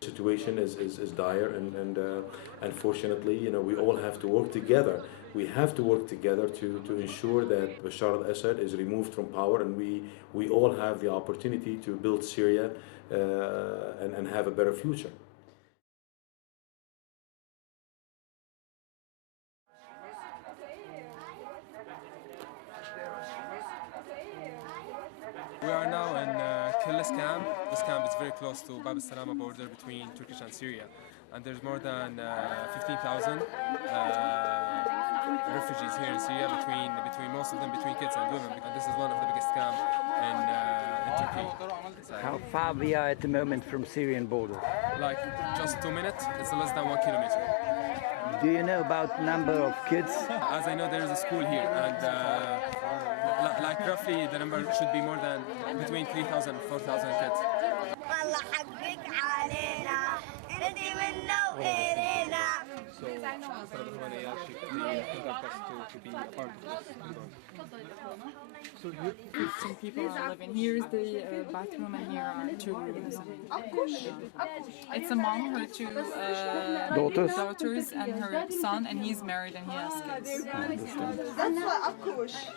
Situation is dire, and unfortunately, we all have to work together. We have to work together to ensure that Bashar al-Assad is removed from power, and we all have the opportunity to build Syria and have a better future. We are now in Kilis camp. This camp is very close to Bab al-Salama border between Turkish and Syria. And there's more than 15,000 refugees here in Syria, between most of them between kids and women. And this is one of the biggest camps in Turkey. How far we are at the moment from Syrian border? Like just 2 minutes, it's less than 1 kilometer. Do you know about number of kids? As I know, there is a school here, and like roughly the number should be more than between 3,000 and 4,000 kids. So, to be a part of this. So 15 people are living. Here's the bathroom, and here are 2 rooms. It's a mom, her 2 daughters, and her son, and he's married and he has kids.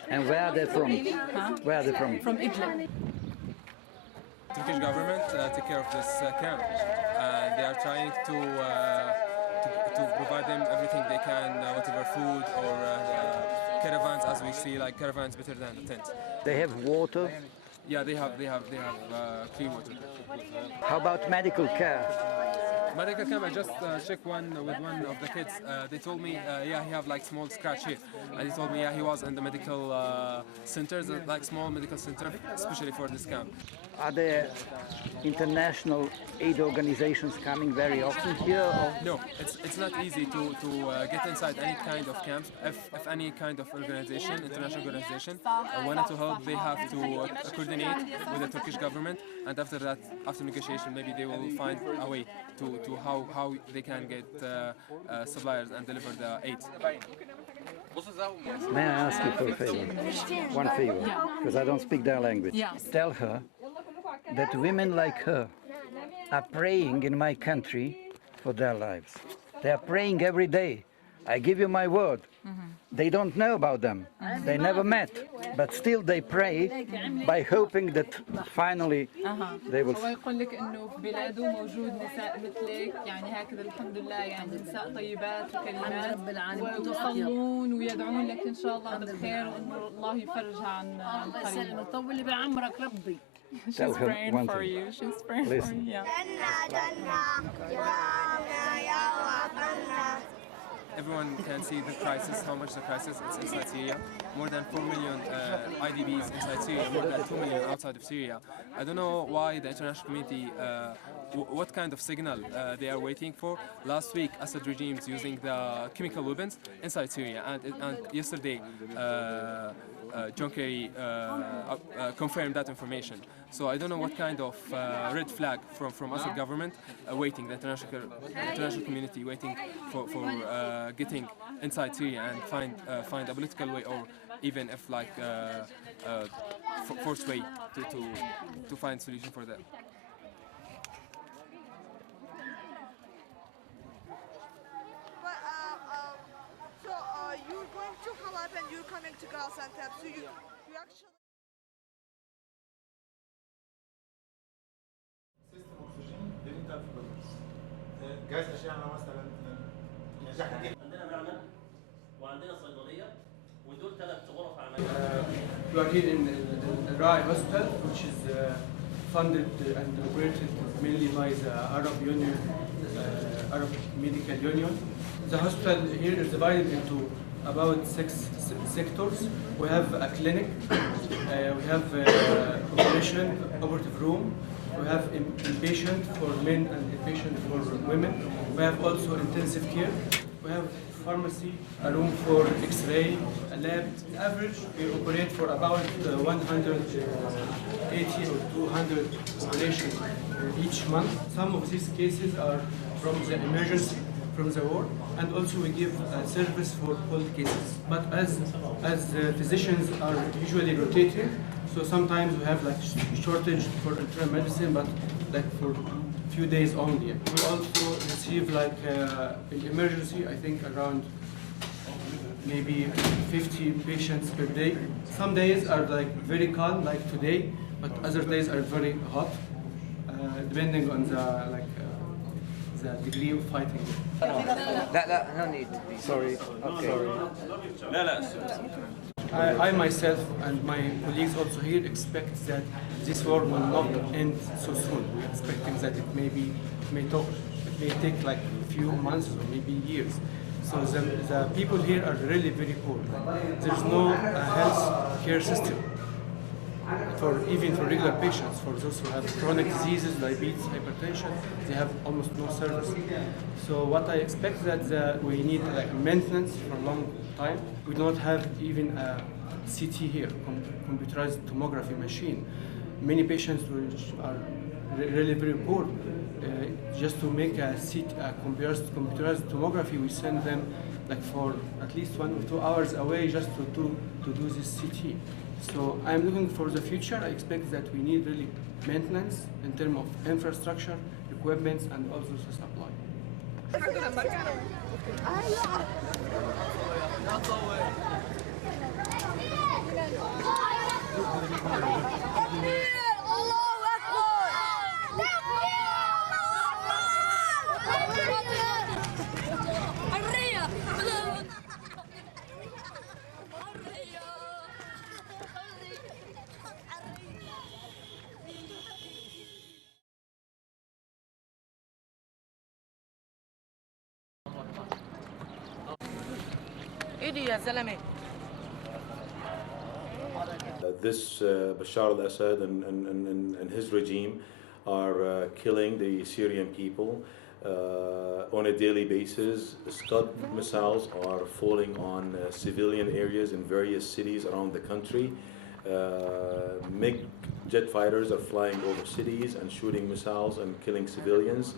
And where are they from? Huh? Where are they from? From Idlib. Turkish government take care of this camp, and they are trying to provide them everything they can, whatever food or caravans, as we see, like caravans better than the tent. They have water. Yeah, they have clean water. How about medical care? Medical camp, I just checked with one of the kids. They told me, yeah, he have like small scratch here. And he told me, yeah, he was in the medical centers, like small medical center, especially for this camp. Are there international aid organizations coming very often here? Or? No, it's not easy to get inside any kind of camps. If any kind of organization, international organization, wanted to help, they have to coordinate with the Turkish government, and after that, after negotiation, maybe they will find a way to how they can get suppliers and deliver the aid. May I ask you for a favor? One favor, because I don't speak their language. Yes. Tell her that women like her are praying in my country for their lives. They are praying every day. I give you my word. They don't know about them. They never met, but still they pray by hoping that finally they will. هو يقول لك إنه في بلاده موجود نساء مثلك، يعني هكذا الحمد لله، يعني نساء طيبات وكريمات ويصلون ويدعون لك إن شاء الله بالخير، وإنه الله يفرجها عن قريب. طولي بعمرك ربي. She's praying for you. She's praying for you. Yeah. Everyone can see the crisis, how much the crisis is inside Syria. More than 4 million IDPs inside Syria, more than 2 million outside of Syria. I don't know why the international community, what kind of signal they are waiting for. Last week, Assad regime is using the chemical weapons inside Syria, and yesterday, John Kerry confirmed that information. So I don't know what kind of red flag from Assad government waiting, the international community waiting for getting inside Syria and find a political way, or even if like forced way to find solution for that. So you're going to Halab and you're coming to Gaziantep. So you actually. جهاز أشعة مثلا نجاح عندنا معمل وعندنا صيدلية ودول 3 غرف عملية. We are here in the Rai Hospital, which is funded and operated mainly by the Arab Union, Arab Medical Union. The hospital here is divided into about 6 sectors. We have a clinic, we have operative room, we have inpatient for men and inpatient for women. We have also intensive care. We have pharmacy, a room for X-ray, a lab. On average, we operate for about 180 or 200 operations each month. Some of these cases are from the emergency from the war, and also we give service for all cases. But as physicians are usually rotating, so sometimes we have like shortage for internal medicine, but like for few days only. We also receive like in emergency, I think around maybe 50 patients per day. Some days are like very calm, like today, but other days are very hot, depending on the degree of fighting. No need. Sorry. Okay. I myself and my colleagues also here expect that this war will not end so soon. We're expecting that it may take like a few months or maybe years. So the people here are really very poor. There's no health care system even for regular patients. For those who have chronic diseases, diabetes, hypertension, they have almost no service. So what I expect that we need like maintenance for a long time. We don't have even a CT here, computerized tomography machine. Many patients which are really very poor, just to make a computerized tomography, we send them like for at least 1 or 2 hours away just to do this CT. So I'm looking for the future. I expect that we need really maintenance in terms of infrastructure, equipment, and also the supply. This Bashar al-Assad and his regime are killing the Syrian people on a daily basis. Scud missiles are falling on civilian areas in various cities around the country. MiG jet fighters are flying over cities and shooting missiles and killing civilians.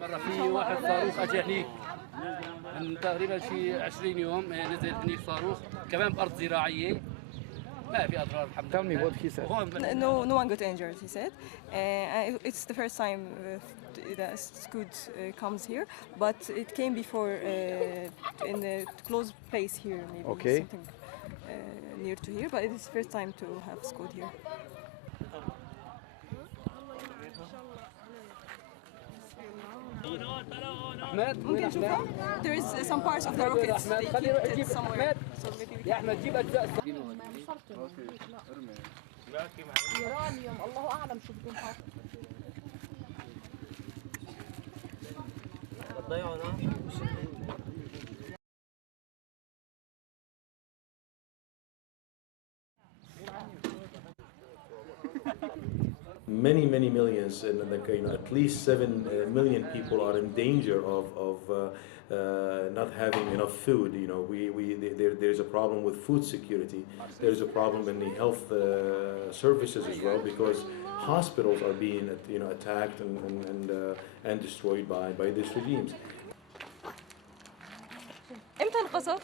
مرة في واحد صاروخ اجى هنيك من تقريبا شي 20 يوم نزل هنيك صاروخ كمان بارض زراعيه ما في اضرار الحمد لله. Tell me what he said. No one got injured, he said. It's the first time the Scud comes here, but it came before in a close place here, maybe something near to here, but it is the first time to have Scud here. ممكن نشوفها. There is some parts of the rockets they keep it somewhere. So maybe we can. يورانيوم الله أعلم شو بدهم Many millions, and at least 7 million people are in danger of not having enough food. There's a problem with food security. There's a problem in the health services as well, because hospitals are being attacked and destroyed by these regimes. إمتى انقصف؟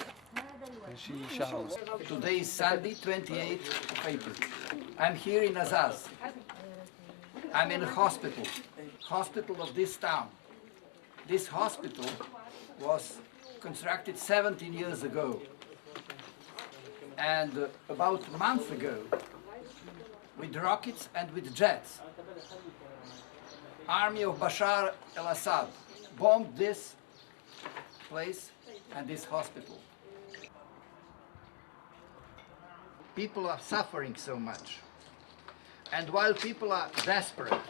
Today is Sunday, 28th of April. I'm here in Azaz. I'm in a hospital of this town. This hospital was constructed 17 years ago. And about a month ago, with rockets and with jets, army of Bashar al-Assad bombed this place and this hospital. People are suffering so much. And while people are desperate,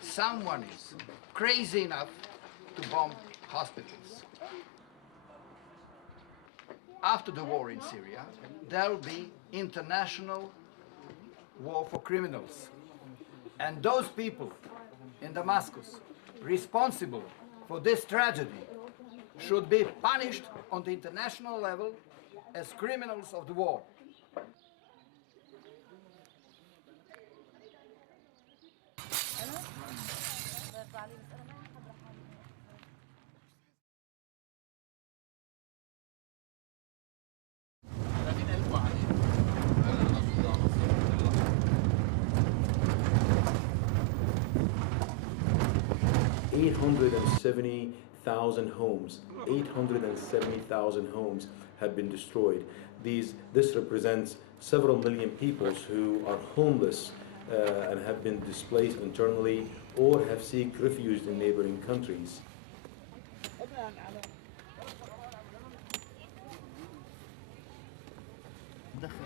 someone is crazy enough to bomb hospitals. After the war in Syria, there will be international war for criminals. And those people in Damascus responsible for this tragedy should be punished on the international level as criminals of the war. 870,000 homes. 870,000 homes have been destroyed. This represents several million people who are homeless and have been displaced internally or have sought refuge in neighboring countries.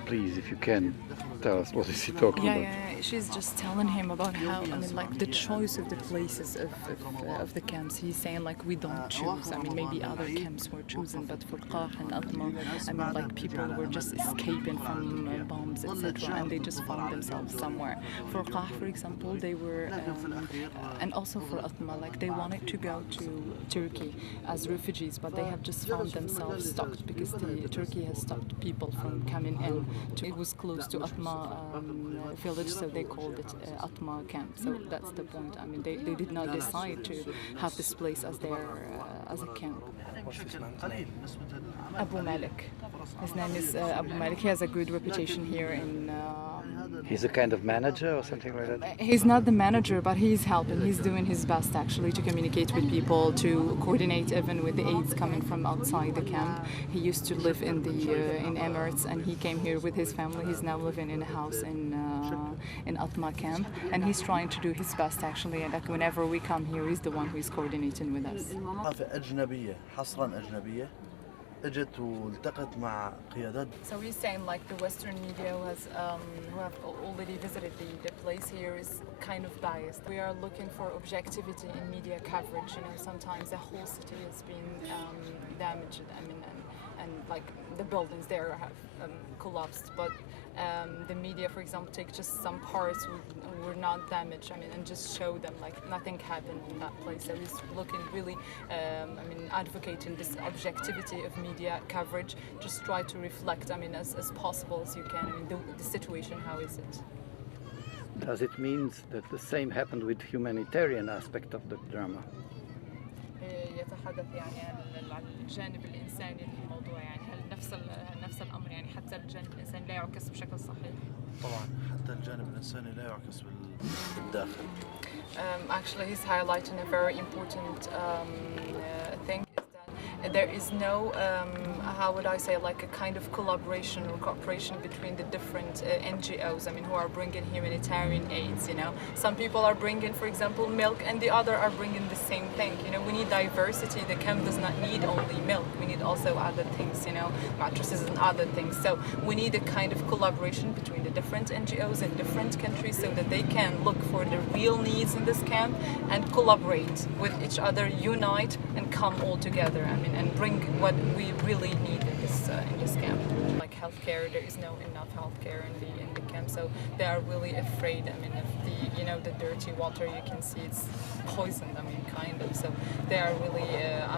Please, if you can, tell us what is he talking about. Yeah, she's just telling him about how, I mean, like the choice of the places of the camps. He's saying like we don't choose. I mean, maybe other camps were chosen, but for Qah and Atma, I mean, like people were just escaping from bombs, etc., and they just found themselves somewhere. For Qah, for example, they were, and also for Atma, like they wanted to go to Turkey as refugees, but they have just found themselves stuck because Turkey has stopped people from coming in. It was close to Atma village, so they called it Atma camp. So that's the point. I mean, they did not decide to have this place as their as a camp. Abu Malik. His name is Abu Malik. He has a good reputation here in. He's a kind of manager or something like that? He's not the manager, but he's helping. He's doing his best actually to communicate with people, to coordinate even with the aids coming from outside the camp. He used to live in in Emirates, and he came here with his family. He's now living in a house in Atma camp, and he's trying to do his best actually. And like whenever we come here, he's the one who is coordinating with us. So he's saying like the Western media who have already visited the place here is kind of biased. We are looking for objectivity in media coverage. You know, sometimes the whole city has been damaged. I mean, and like the buildings there have collapsed, but the media, for example, take just some parts were not damaged. I mean, and just show them like nothing happened in that place. So he's looking really, I mean, advocating this objectivity of media coverage. Just try to reflect, I mean, as possible as you can. I mean, the situation, how is it? Does it mean that the same happened with humanitarian aspect of the drama? يتحدث يعني عن الجانب الإنساني للموضوع، يعني هل نفس الأمر يعني حتى الجانب الإنساني لا يعكس بشكل صحيح؟ طبعا حتى الجانب الإنساني لا يعكس بالداخل. Actually, he's highlighting a very important thing. There is no, how would I say, like a kind of collaboration or cooperation between the different NGOs, I mean, who are bringing humanitarian aids, you know. Some people are bringing, for example, milk, and the other are bringing the same thing, you know. We need diversity. The camp does not need only milk. We need also other things, you know, mattresses and other things. So we need a kind of collaboration between the different NGOs in different countries so that they can look for the real needs in this camp and collaborate with each other, unite, and come all together. I mean, and bring what we really need in this camp. Like healthcare, there is no enough healthcare in the camp, so they are really afraid. I mean, if the dirty water, you can see it's poisoned. I mean, kind of. So they are really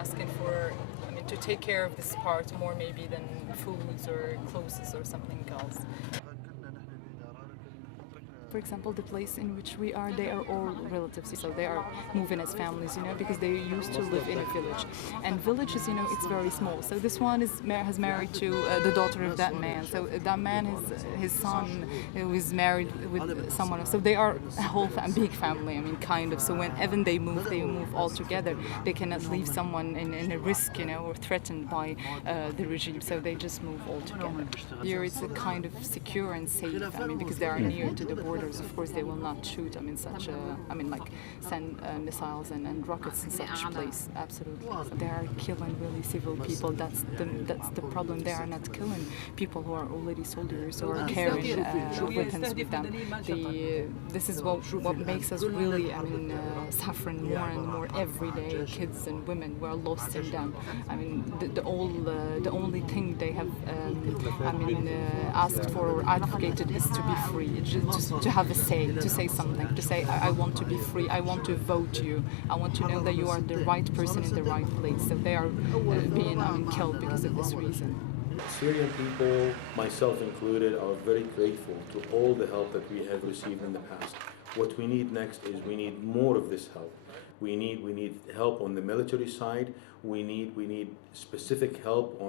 asking for, I mean, to take care of this part more maybe than foods or clothes or something else. For example, the place in which we are, they are all relatives, so they are moving as families, you know, because they used to live in a village. And villages, you know, it's very small. So this one has married to the daughter of that man. So that man, his son, was married with someone else. So they are a whole big family, I mean, kind of. So whenever they move all together. They cannot leave someone in a risk, you know, or threatened by the regime. So they just move all together. Here it's a kind of secure and safe, I mean, because they are near to the border. Of course, they will not shoot. I mean, like send missiles and rockets in such place. Absolutely, they are killing really civil people. That's the problem. They are not killing people who are already soldiers or carrying weapons with them. This is what makes us really, I mean, suffering more and more every day. Kids and women, we are lost in them. I mean, the only thing they have, I mean, asked for or advocated is to be free, to have a say, to say something, to say, I want to be free, I want to vote you, I want to know that you are the right person in the right place. So they are being killed because of this reason. Syrian people, myself included, are very grateful to all the help that we have received in the past. What we need next is we need more of this help. We need help on the military side. We need specific help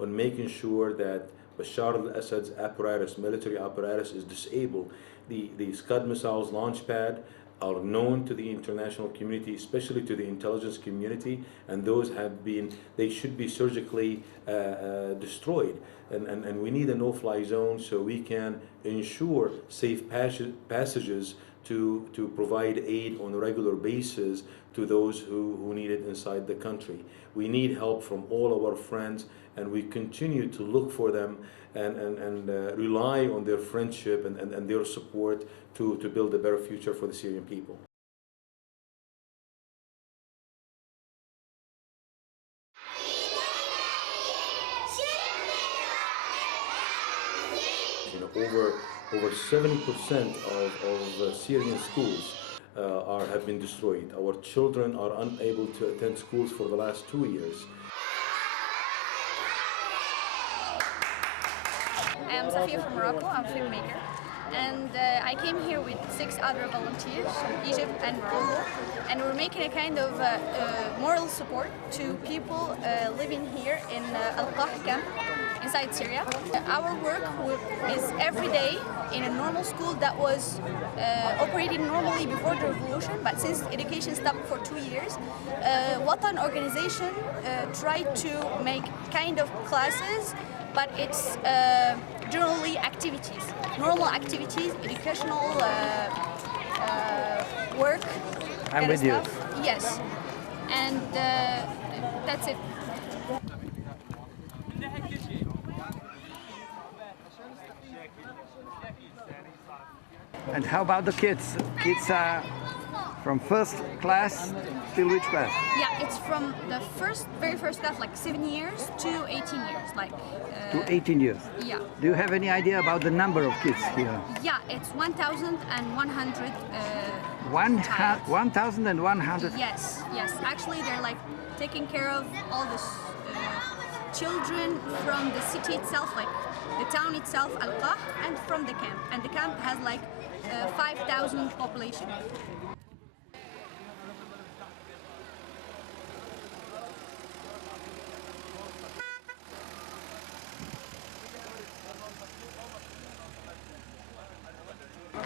on making sure that Bashar al-Assad's apparatus, military apparatus, is disabled. The Scud missiles launch pad are known to the international community, especially to the intelligence community, and those they should be surgically destroyed. And we need a no-fly zone so we can ensure safe passages to provide aid on a regular basis to those who need it inside the country. We need help from all of our friends, and we continue to look for them and rely on their friendship and their support to build a better future for the Syrian people. You know, over 70% of Syrian schools have been destroyed. Our children are unable to attend schools for the last 2 years. I'm Safia from Morocco. I'm a filmmaker. And I came here with 6 other volunteers from Egypt and Morocco, and we're making a kind of moral support to people living here in Al-Qah camp inside Syria. Our work is every day in a normal school that was operating normally before the revolution, but since education stopped for 2 years, Watan organization tried to make kind of classes, but it's generally activities, normal activities, educational work. I'm with you. Yes, and that's it. And how about the kids? Kids are from first class till which class? Yeah, it's from the very first class, like 7 years to 18 years, like. To 18 years. Yeah. Do you have any idea about the number of kids here? Yeah, it's 1,100. 1,100? Yes, yes. Actually, they're like taking care of all the children from the city itself, like the town itself, Al-Qah, and from the camp. And the camp has like 5,000 population.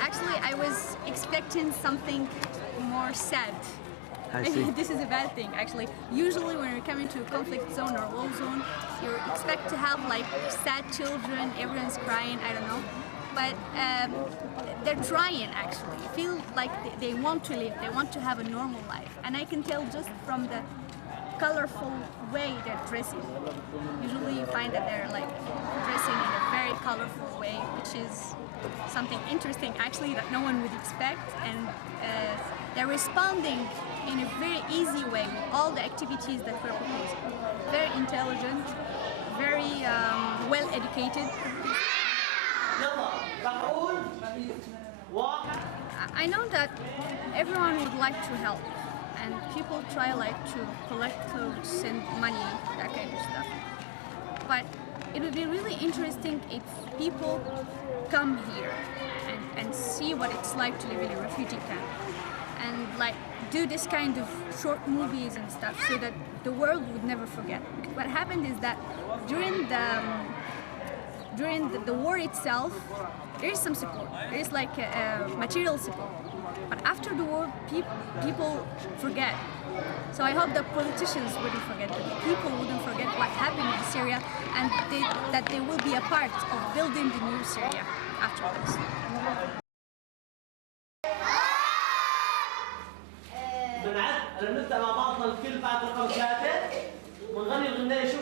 Actually, I was expecting something more sad. I see. This is a bad thing, actually. Usually when you're coming to a conflict zone or war zone, you expect to have like sad children, everyone's crying, I don't know. But they're trying, actually. You feel like they want to live, they want to have a normal life. And I can tell just from the colorful way they're dressing. Usually you find that they're like dressing in a very colorful way, which is something interesting actually that no one would expect, and they're responding in a very easy way with all the activities that we're proposing. Very intelligent, very well educated. I know that everyone would like to help, and people try like to collect clothes, send money, that kind of stuff. But it would be really interesting if people come here and see what it's like to live in a refugee camp, and like do this kind of short movies and stuff, so that the world would never forget. What happened is that during the war itself, there is some support. There is like material support. But after the war, people forget. So I hope the politicians wouldn't forget, that the people wouldn't forget what happened in Syria, and that they will be a part of building the new Syria afterwards. بنعد نبدأ مع بعضنا الكل بعد رقم 3 ونغني الغناية شو